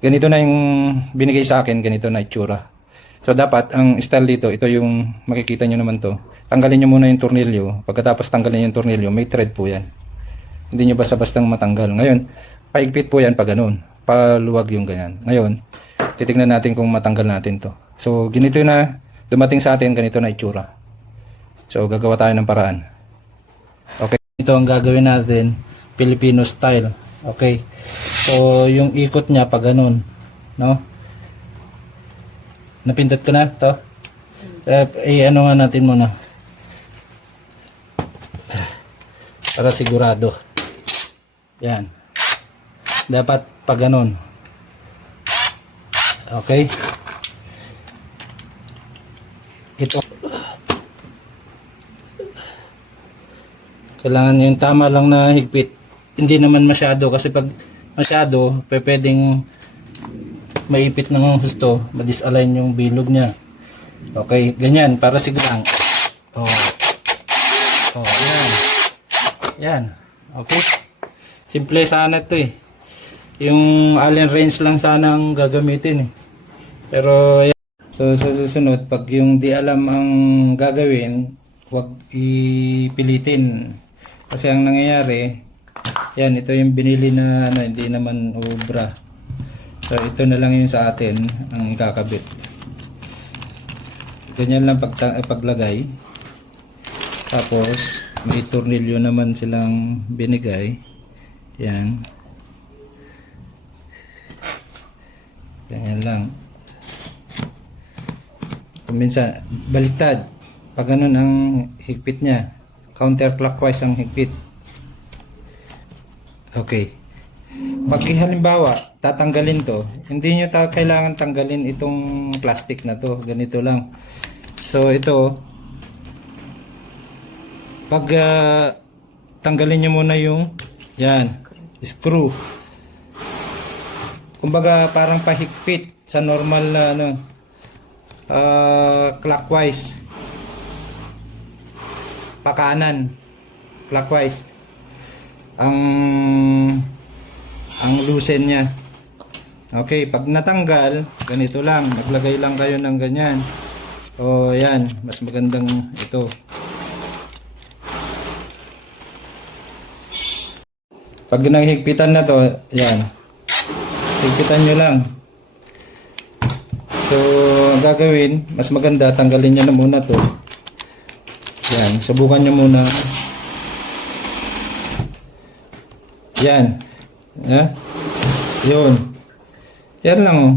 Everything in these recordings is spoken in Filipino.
ganito na yung binigay sa akin, ganito na itsura. So dapat ang style dito, ito yung makikita nyo naman to. Tanggalin nyo muna yung tornilyo. Pagkatapos tanggalin yung tornilyo, may thread po yan. Hindi nyo basta-bastang matanggal. Ngayon, paigpit po yan pag ganun. Paluwag yung ganyan. Ngayon, titignan natin kung matanggal natin to. So ganito na dumating sa atin, ganito na itsura. So gagawa tayo ng paraan. Okay, ito ang gagawin natin, Filipino style. Okay. So yung ikot niya pag ganun, no? Napindot ko na to. Ano nga natin muna. Para sigurado. Yan. Dapat pag ganun. Okay. Ito. Kailangan yung tama lang na higpit. Hindi naman masyado kasi pag masyado, pwedeng maipit ng gusto, ma-disalign yung bilog niya. Okay, ganyan para sigurang. Oh. Oh, yan. Yan. Okay. Simple sana 'to eh. Yung Allen wrench lang sana ang gagamitin eh. Pero yan. So sa susunod, pag yung di alam ang gagawin, huwag ipilitin. Kasi ang nangyayari, yan, ito yung binili na ano, hindi naman obra. So ito na lang yung sa atin ang ikakabit. Ganyan lang paglagay. Tapos may tornilyo naman silang binigay. Yan. Ganyan lang. Kung minsan baliktad. Pag ganun ang higpit niya, counterclockwise ang higpit. Okay. Pag halimbawa, tatanggalin to, hindi nyo kailangan tanggalin itong plastic na to. Ganito lang. So, ito, pag tanggalin nyo muna yung, yan, screw. Kumbaga, parang pahigpit sa normal na, ano, clockwise. Pakanan. Clockwise. Ang loosen niya. Okay, pag natanggal, ganito lang, naglagay lang kayo ng ganyan. O yan, mas magandang ito. Pag nahigpitan na to, yan. Higpitan nyo lang. So, ang gagawin, mas maganda, tanggalin nyo na muna to. Yan, subukan nyo muna. Yan. Yeah. Yun. Yan lang oh.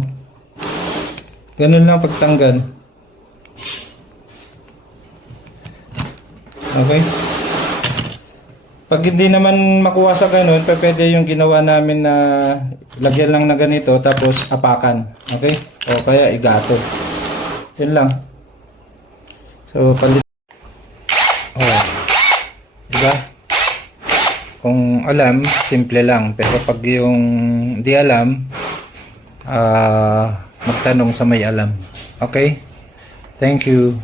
Ganun lang pagtanggal. Okay. Pag hindi naman makuha sa ganun, pwede yung ginawa namin na lagyan lang na ganito tapos apakan. Okay? O kaya igato. Yun lang. So, palit. Oh. Diba? Kung alam, simple lang. Pero pag yung di alam, magtanong sa may alam. Okay? Thank you.